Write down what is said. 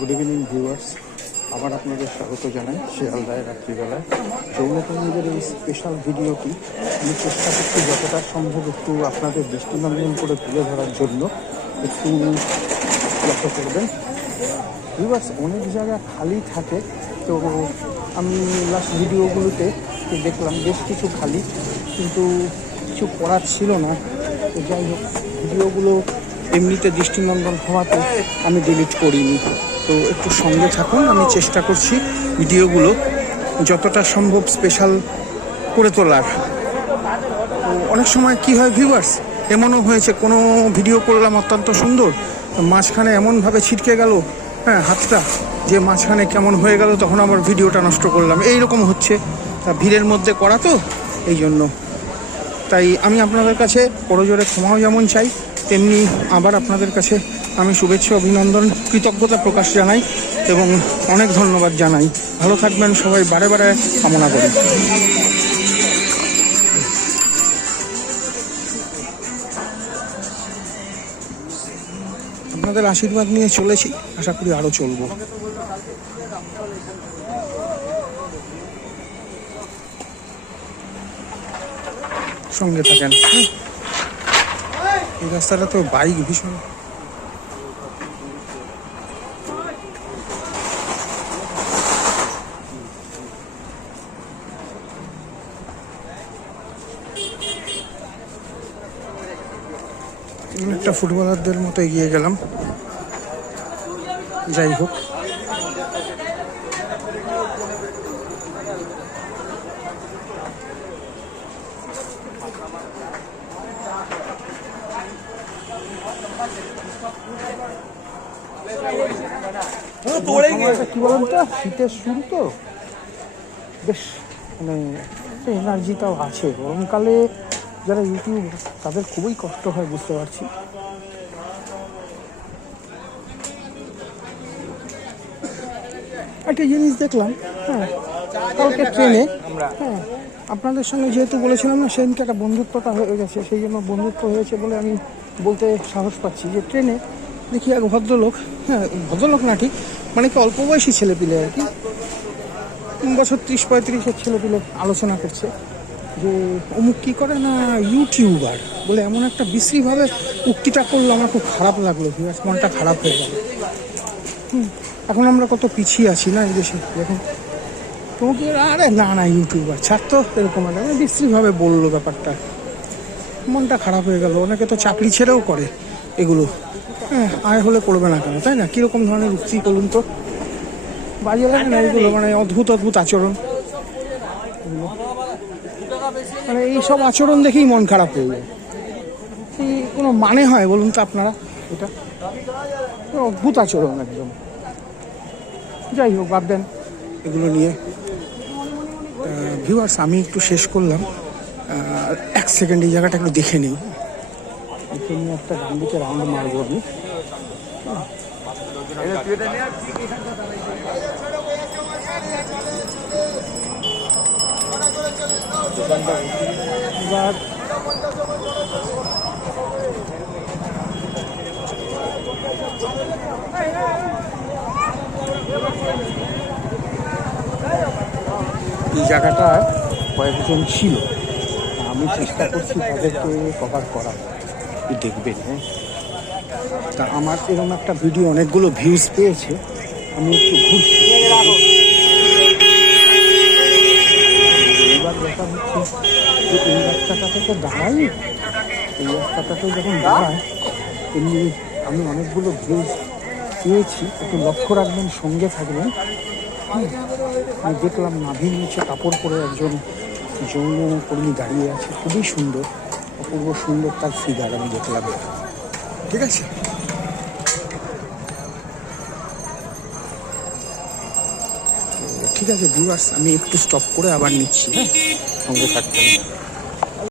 Good evening viewers আবার আপনাদের স্বাগত জানাই শিয়ালদায় রাত্রিবেলায়। যৌনকর্মীদের এই স্পেশাল ভিডিওটি আমি চেষ্টা করছি যতটা সম্ভব একটু আপনাদের দৃষ্টিনন্দন করে তুলে ধরার জন্য। একটু লক্ষ্য করবেন। ভিউয়ার্স অনেক জায়গা খালি থাকে, তো আমি লাস্ট ভিডিওগুলোতে দেখলাম বেশ কিছু খালি, কিন্তু কিছু করার ছিল না। তো যাই হোক ভিডিওগুলো এমনিতে দৃষ্টিনন্দন হওয়াতে আমি ডিলিট করিনি। তো একটু সঙ্গে থাকুন, আমি চেষ্টা করছি ভিডিওগুলো যতটা সম্ভব স্পেশাল করে তোলার। তো অনেক সময় কি হয় ভিউয়ার্স এমনও হয়েছে, কোনো ভিডিও করলাম অত্যন্ত সুন্দর, মাঝখানে এমনভাবে ছিটকে গেল হ্যাঁ হাতটা, যে মাঝখানে কেমন হয়ে গেল, তখন আবার ভিডিওটা নষ্ট করলাম। এই রকম হচ্ছে, তা ভিড়ের মধ্যে করা তো, এই জন্য। তাই আমি আপনাদের কাছে পরজোরে ক্ষমাও যেমন চাই, তেমনি আবার আপনাদের কাছে আমি শুভেচ্ছা, অভিনন্দন, কৃতজ্ঞতা প্রকাশ জানাই এবং অনেক ধন্যবাদ জানাই। ভালো থাকবেন সবাই, বারে বারে কামনা করি। আপনাদের আশীর্বাদ নিয়ে চলেছি, আশা করি আরও চলবো। সঙ্গে থাকেন? এই রাস্তাটা তো বাইক ভীষণ। একটা ফুটবলারদের মতো এগিয়ে গেলাম। যাই হোক। বলেন তো? শীতের শুরু তো? বেশ মানে এনার্জিটাও আছে। গরমকালে যারা ইউটিউব, তাদের খুবই কষ্ট হয়, বুঝতে পারছি। একটা জিনিস দেখলাম হ্যাঁ কালকে ট্রেনে হ্যাঁ আপনাদের সঙ্গে যেহেতু বলেছিলাম না, সেদিনকে একটা বন্ধুত্বটা হয়ে গেছে, সেই জন্য বন্ধুত্ব হয়েছে বলে আমি বলতে সাহস পাচ্ছি যে ট্রেনে দেখি এক ভদ্রলোক হ্যাঁ ভদ্রলোক না ঠিক মানে কি অল্প বয়সী ছেলেপিলে আর কি বছর ত্রিশ পঁয়ত্রিশের ছেলেপিলে আলোচনা করছে। যে অমুক কী করে না ইউটিউবার বলে এমন একটা বিশ্রীভাবে উক্তিটা করল, আমার খুব খারাপ লাগল আছে মনটা খারাপ হয়ে গেল। এখন আমরা কত পিছিয়ে আছি না এই দেশে, দেখুন। তোমাকে আরে না না, ইউটিউবার, ছাড় তো, এরকম একটা মানে বিশ্রীভাবে বলল ব্যাপারটা। মনটা খারাপ হয়ে গেল, অনেকে তো চাকরি ছেড়েও করে এগুলো। হ্যাঁ আয় হলে করবে না কেন, তাই না? কীরকম ধরনের উক্তি বলুন তো? বাজে লাগে না এগুলো মানে অদ্ভুত অদ্ভুত আচরণ। মানে এইসব আচরণ দেখেই মন খারাপ হয়ে যায়। এই কোনো মানে হয় বলুন তো আপনারা? এটা অদ্ভুত আচরণ একদম। যাই হোক বাদ দেন। এগুলো নিয়ে ভিউয়ার্স আমি একটু শেষ করলাম। এক সেকেন্ড এই জায়গাটা একটু দেখে নিই। দেখে নিয়ে একটা ডান দিকে রাউন্ড মারবো আমি। এবার এই জায়গাটা কয়েকজন ছিল। আমি চেষ্টা করছি তাদেরকে কভার করা দেখবেন হ্যাঁ। তা আমার এরকম একটা ভিডিও অনেকগুলো ভিউজ পেয়েছে। আমি একটু ঘুরছি এবার ব্যাপার হচ্ছে যে এই রাস্তাটা থেকে দাঁড়াই, এই রাস্তাটাতে যখন দাঁড়ায় এমনি আমি অনেকগুলো ভিউজ পেয়েছি, একটু লক্ষ্য রাখবেন, সঙ্গে থাকবেন। আমি দেখলাম নাভির নিচে কাপড় পরে একজন যৌন কর্মী দাঁড়িয়ে আছে, খুবই সুন্দর, অপূর্ব সুন্দর তার ফিগার আমি দেখলাম। ঠিক আছে? ঠিক আছে ভিউয়ার্স আমি একটু স্টপ করে আবার নিচ্ছি হ্যাঁ? সঙ্গে থাকবেন।